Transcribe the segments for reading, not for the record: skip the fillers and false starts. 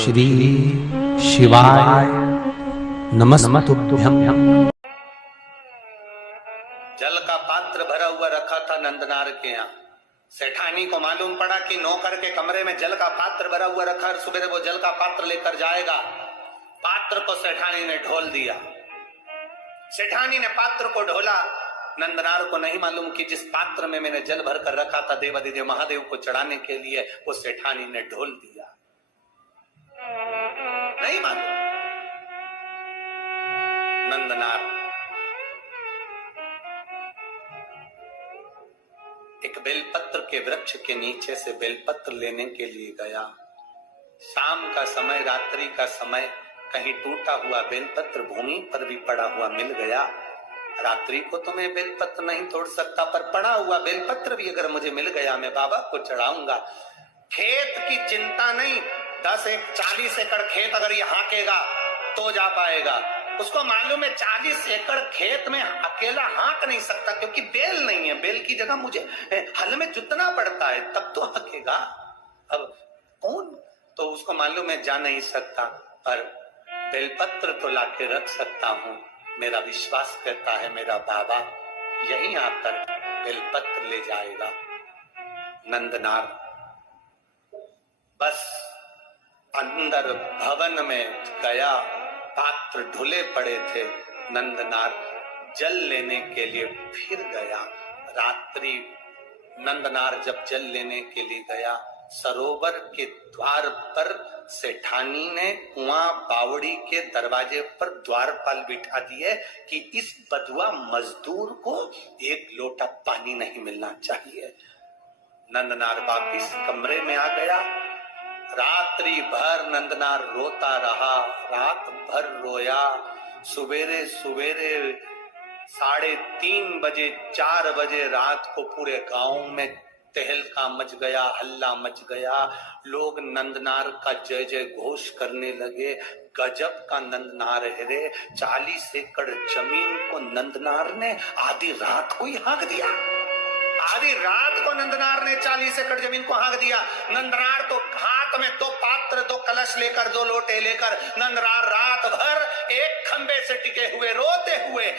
श्री शिवाय नमस्तुभ्यं। जल का पात्र भरा हुआ रखा था नंदनार के यहाँ। सेठानी को मालूम पड़ा कि नौकर के कमरे में जल का पात्र भरा हुआ रखा है, सुबह वो जल का पात्र लेकर जाएगा। पात्र को सेठानी ने ढोल दिया। सेठानी ने पात्र को ढोला। नंदनार को नहीं मालूम कि जिस पात्र में मैंने जल भर कर रखा था देवादिदेव महादेव को चढ़ाने के लिए, वो सेठानी ने ढोल दिया। नहीं मालूम। नंदनार एक बेलपत्र के वृक्ष के नीचे से बेलपत्र लेने के लिए गया। शाम का समय, रात्रि का समय, कहीं टूटा हुआ बेलपत्र भूमि पर भी पड़ा हुआ मिल गया। रात्रि को तो मैं बेलपत्र नहीं तोड़ सकता, पर पड़ा हुआ बेलपत्र भी अगर मुझे मिल गया मैं बाबा को चढ़ाऊंगा। खेत की चिंता नहीं, 40 एकड़ खेत अगर ये हाँकेगा तो जा पाएगा। उसको मालूम है 40 एकड़ खेत में अकेला हाँक नहीं सकता, क्योंकि बेल नहीं है। बेल की जगह मुझे हल में जुतना पड़ता है, तब तो हाँकेगा। अब कौन, तो उसको मालूम है जा नहीं सकता, पर बेलपत्र तो लाके रख सकता हूं। मेरा विश्वास करता है मेरा बाबा यहीं आकर बेलपत्र ले जाएगा। नंदनार बस अंदर भवन में गया। पात्र ढुले पड़े थे। नंदनार जल लेने के लिए फिर गया। रात्रि नंदनार जब जल लेने के लिए गया, सरोवर के द्वार पर सेठानी ने कुआं बावड़ी के दरवाजे पर द्वारपाल बिठा दिए कि इस बधुआ मजदूर को एक लोटा पानी नहीं मिलना चाहिए। नंदनार वापिस कमरे में आ गया। रात्रि भर नंदनार रोता रहा, रात भर रोया। सुबेरे सुबेरे 3:30 बजे 4 बजे रात को पूरे गांव में तहलका मच गया, हल्ला मच गया। लोग नंदनार का जय जय घोष करने लगे। गजब का नंदनार है रे। 40 एकड़ जमीन को नंदनार ने आधी रात को ही हाँक दिया। आधी रात को नंदनार ने 40 एकड़ जमीन को हाँक दिया। नंदनार तो हाथ में 2 पात्र, 2 कलश लेकर, 2 लोटे लेकर नंदनार रात भर एक खंबे से टिके हुए, रोते हुए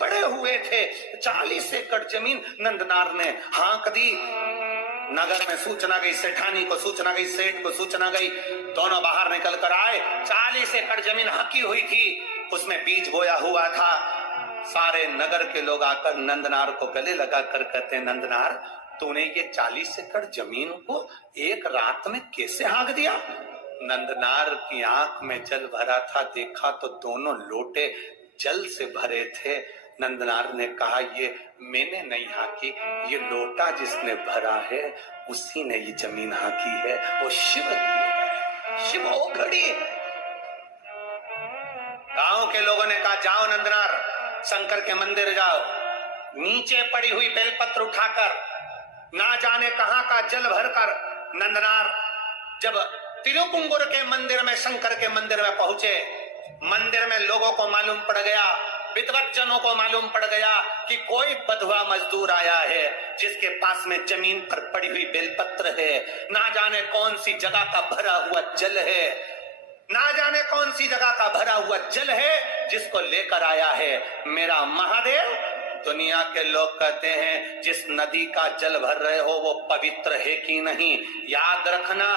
पड़े हुए थे। 40 एकड़ जमीन नंदनार ने हाँक दी। नगर में सूचना गई, सेठानी को सूचना गई, सेठ को सूचना गई। दोनों बाहर निकल कर आए। 40 एकड़ जमीन हाँकी हुई थी, उसमें बीज बोया हुआ था। सारे नगर के लोग आकर नंदनार को गले लगा कर कहते हैं, नंदनार तूने ये 40 एकड़ जमीन को एक रात में कैसे हाँक दिया? नंदनार की आंख में जल भरा था। देखा तो दोनों लोटे जल से भरे थे। नंदनार ने कहा, ये मैंने नहीं हाँकी, ये लोटा जिसने भरा है उसी ने ये जमीन हाँकी है। वो शिव ही है, शिव ओ घड़ी। गांव के लोगों ने कहा, जाओ नंदनार, शंकर के मंदिर जाओ। नीचे पड़ी हुई बेलपत्र उठाकर, ना जाने कहां का जल भरकर नंदनार जब तिरुपुंगुर के मंदिर में, शंकर के मंदिर में पहुंचे, मंदिर में लोगों को मालूम पड़ गया, विद्वज्जनों को मालूम पड़ गया कि कोई बधुआ मजदूर आया है जिसके पास में जमीन पर पड़ी हुई बेलपत्र है। ना जाने कौन सी जगह का भरा हुआ जल है, ना जाने कौन सी जगह का भरा हुआ जल है जिसको लेकर आया है मेरा महादेव। दुनिया के लोग कहते हैं जिस नदी का जल भर रहे हो वो पवित्र है कि नहीं। याद रखना,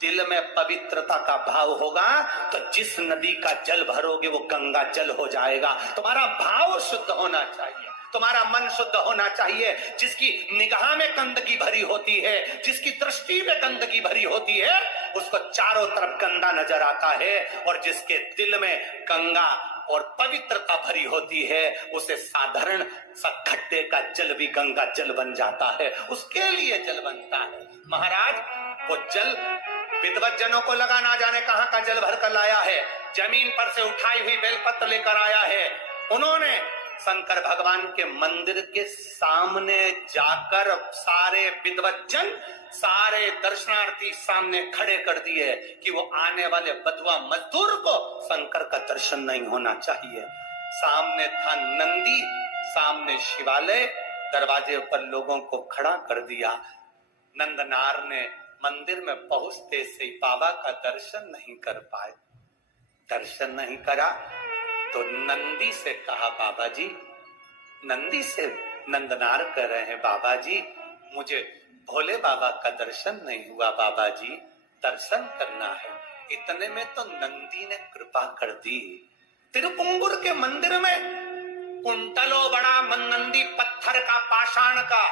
दिल में पवित्रता का भाव होगा तो जिस नदी का जल भरोगे वो गंगा जल हो जाएगा। तुम्हारा भाव शुद्ध होना चाहिए, तुम्हारा मन शुद्ध होना चाहिए। जिसकी निगाह में गंदगी भरी होती है, जिसकी दृष्टि में गंदगी भरी होती है, उसको चारों तरफ गंदा नजर आता है। और जिसके दिल में गंगा और पवित्रता भरी होती है, उसे साधारण सा खड्डे का जल भी गंगा जल बन जाता है, उसके लिए जल बनता है। महाराज वो जल विद्वज्जनों को लगा ना जाने कहां का जल भर कर लाया है। जमीन पर से उठाई हुई बेलपत्र लेकर आया है। उन्होंने शंकर भगवान के मंदिर के सामने जाकर सारे विद्वज्जन, सारे दर्शनार्थी सामने खड़े कर दिए कि वो आने वाले बधुआ मजदूर को शंकर का दर्शन नहीं होना चाहिए। सामने था नंदी, सामने शिवालय, दरवाजे पर लोगों को खड़ा कर दिया। नंदनार ने मंदिर में पहुंचते से ही बाबा का दर्शन नहीं कर पाए। दर्शन नहीं करा तो नंदी से कहा, बाबा जी, नंदी से नंदनार कर रहे हैं, बाबा जी मुझे भोले बाबा का दर्शन नहीं हुआ, बाबा जी दर्शन करना है। इतने में तो नंदी ने कृपा कर दी। तिरुपुंगुर के मंदिर में कुंटलो बड़ा नंदी पत्थर का, पाषाण का,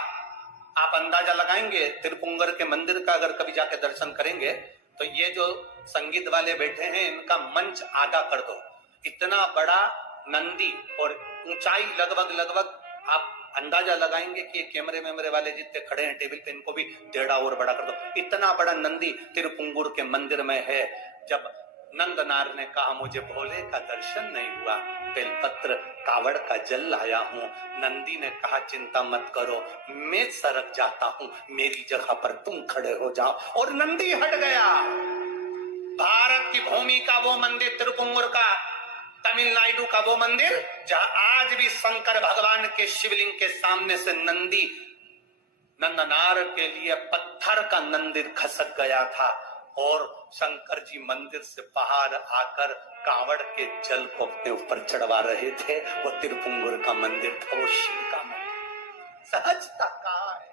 आप अंदाजा लगाएंगे तिरुपुंगर के मंदिर का अगर कभी जाके दर्शन करेंगे तो ये जो संगीत वाले बैठे हैं इनका मंच आधा कर दो, इतना बड़ा नंदी, और ऊंचाई लगभग आप अंदाजा लगाएंगे कि ये कैमरे मेमरे वाले जितने खड़े हैं टेबल पे इनको भी 1.5 और बड़ा कर दो, इतना बड़ा नंदी तिरुपुंगुर के मंदिर में है। जब नंदनार ने कहा मुझे भोले का दर्शन नहीं हुआ, बेलपत्र कावड़ का जल लाया हूं, नंदी ने कहा चिंता मत करो, मैं सरक जाता हूं, मेरी जगह पर तुम खड़े हो जाओ, और नंदी हट गया। भारत की भूमि का वो मंदिर तिरुपुंगुर का, तमिलनाडु का वो मंदिर जहां आज भी शंकर भगवान के शिवलिंग के सामने से नंदी नंदनार के लिए पत्थर का मंदिर खसक गया था, और शंकर जी मंदिर से बाहर आकर कावड़ के जल को अपने ऊपर चढ़वा रहे थे। वो तिरुपुंगुर का मंदिर था, वो शिव का मंदिर। सहजता कहाँ है?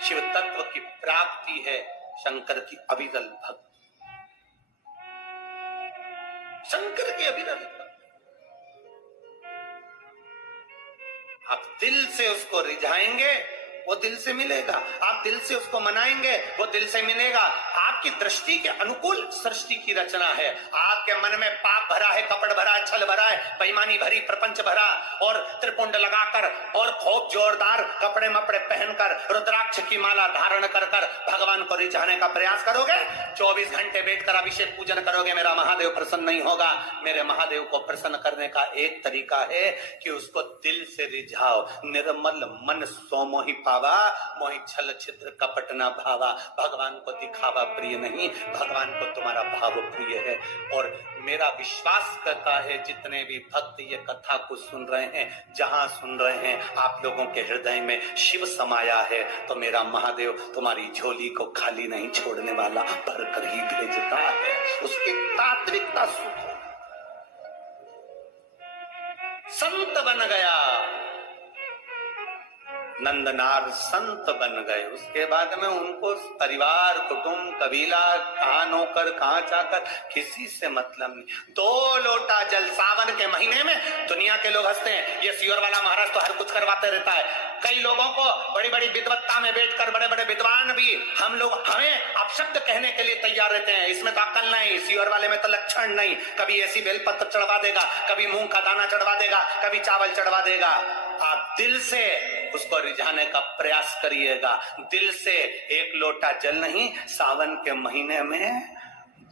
शिव तत्व की प्राप्ति है शंकर की अविरल भक्ति, शंकर की अविरल भक्ति। आप दिल से उसको रिझाएंगे वो दिल से मिलेगा, आप दिल से उसको मनाएंगे वो दिल से मिलेगा। आपकी दृष्टि के अनुकूल सृष्टि की रचना है। आपके मन में पाप भरा है, कपट भरा है, छल भरा है, बेईमानी भरी, प्रपंच भरा, और त्रिपुंड लगाकर और खूब जोरदार कपड़े मपड़े पहनकर रुद्राक्ष की माला धारण कर कर भगवान को रिझाने का प्रयास करोगे, 24 घंटे बैठकर अभिषेक पूजन करोगे, मेरा महादेव प्रसन्न नहीं होगा। मेरे महादेव को प्रसन्न करने का एक तरीका है कि उसको दिल से रिझाओ। निर्मल मन सोमोहि पावा, मोहि छल छिद्र कपट ना भावा। भगवान को दिखावा प्रिय नहीं, भगवान को तुम्हारा भाव प्रिय है। और मेरा विश्वास करता है जितने भी भक्त ये कथा को सुन रहे हैं, जहां सुन रहे हैं, आप लोगों के हृदय में शिव समाया है, तो मेरा महादेव तुम्हारी झोली को खाली नहीं छोड़ने वाला, भरकर ही भेजता है। उसकी तात्विकता सुखो। संत बन गया नंदनार, संत बन गए। उसके बाद में उनको परिवार, कुटुंब, कबीला, कहां नौकर, कहां चाकर, किसी से मतलब नहीं। 2 लोटा जल सावन के महीने में दुनिया के लोग हंसते हैं, ये सियोर वाला महाराज तो हर कुछ करवाते रहता है। कई लोगों को बड़ी बड़ी विद्वत्ता में बैठकर बड़े बड़े विद्वान भी हमें अपशब्द कहने के लिए तैयार रहते हैं। इसमें तो अक्ल नहीं, सियोर वाले में तो लक्षण नहीं। कभी ऐसी बेलपत्र चढ़वा देगा, कभी मूंग का दाना चढ़वा देगा, कभी चावल चढ़वा देगा। आप दिल से उसको रिझाने का प्रयास करिएगा। दिल से 1 लोटा जल नहीं, सावन के महीने में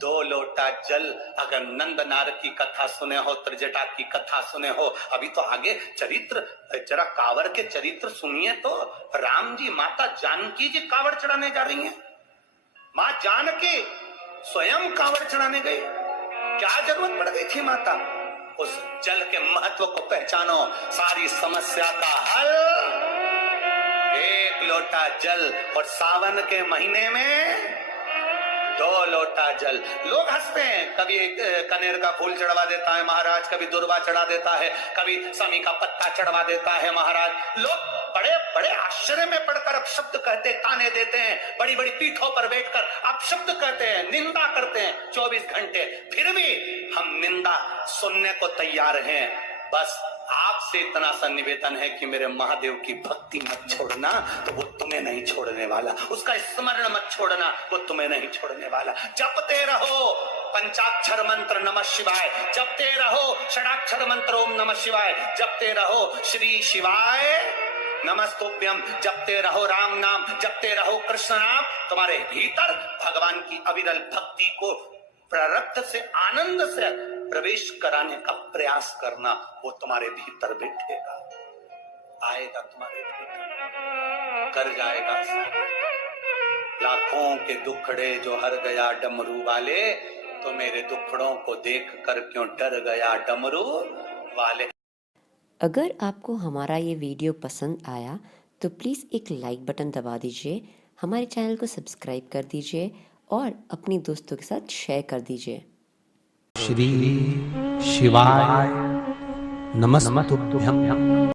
2 लोटा जल। अगर नंदनार की कथा सुने हो, त्रिजटा की कथा सुने हो, अभी तो आगे चरित्र, जरा कांवड़ के चरित्र सुनिए तो। राम जी, माता जानकी जी कांवड़ चढ़ाने जा रही हैं। माँ जानकी स्वयं कांवड़ चढ़ाने गई, क्या जरूरत पड़ गई थी माता? उस जल के महत्व को पहचानो, सारी समस्या का हल 1 लोटा जल। और सावन के महीने में 2 लोटा जल। लोग हंसते हैं, कभी कनेर का फूल चढ़वा देता है महाराज, कभी दुर्वा चढ़ा देता है, कभी समी का पत्ता चढ़वा देता है महाराज। लोग बड़े बड़े आश्चर्य में पड़कर अपशब्द कहते, ताने देते हैं, बड़ी बड़ी पीठों पर बैठकर अपशब्द कहते हैं, निंदा करते हैं 24 घंटे। फिर भी हम निंदा सुनने को तैयार हैं। बस आपसे इतना सा निवेदन है कि मेरे महादेव की भक्ति मत छोड़ना, तो वो तुम्हें नहीं छोड़ने वाला। उसका स्मरण मत छोड़ना, वो तुम्हें नहीं छोड़ने वाला। जपते रहो पंचाक्षर मंत्र नमः शिवाय, जपते रहो षडाक्षर मंत्र ओम नमः शिवाय, जपते रहो श्री शिवाय नमस्तुभ्यम, जपते रहो राम नाम, जपते रहो कृष्ण नाम। तुम्हारे भीतर भगवान की अविरल भक्ति को प्रारब्ध से, आनंद से प्रवेश कराने का प्रयास करना, वो तुम्हारे भीतर बैठेगा, आएगा तुम्हारे भीतर, कर जाएगा। लाखों के दुखड़े जो हर गया डमरू वाले, तो मेरे दुखड़ों को देख कर क्यों डर गया डमरू वाले। अगर आपको हमारा ये वीडियो पसंद आया तो प्लीज़ एक लाइक बटन दबा दीजिए हमारे चैनल को सब्सक्राइब कर दीजिए और अपनी दोस्तों के साथ शेयर कर दीजिए। श्री शिवाय नमस्तुभ्यं।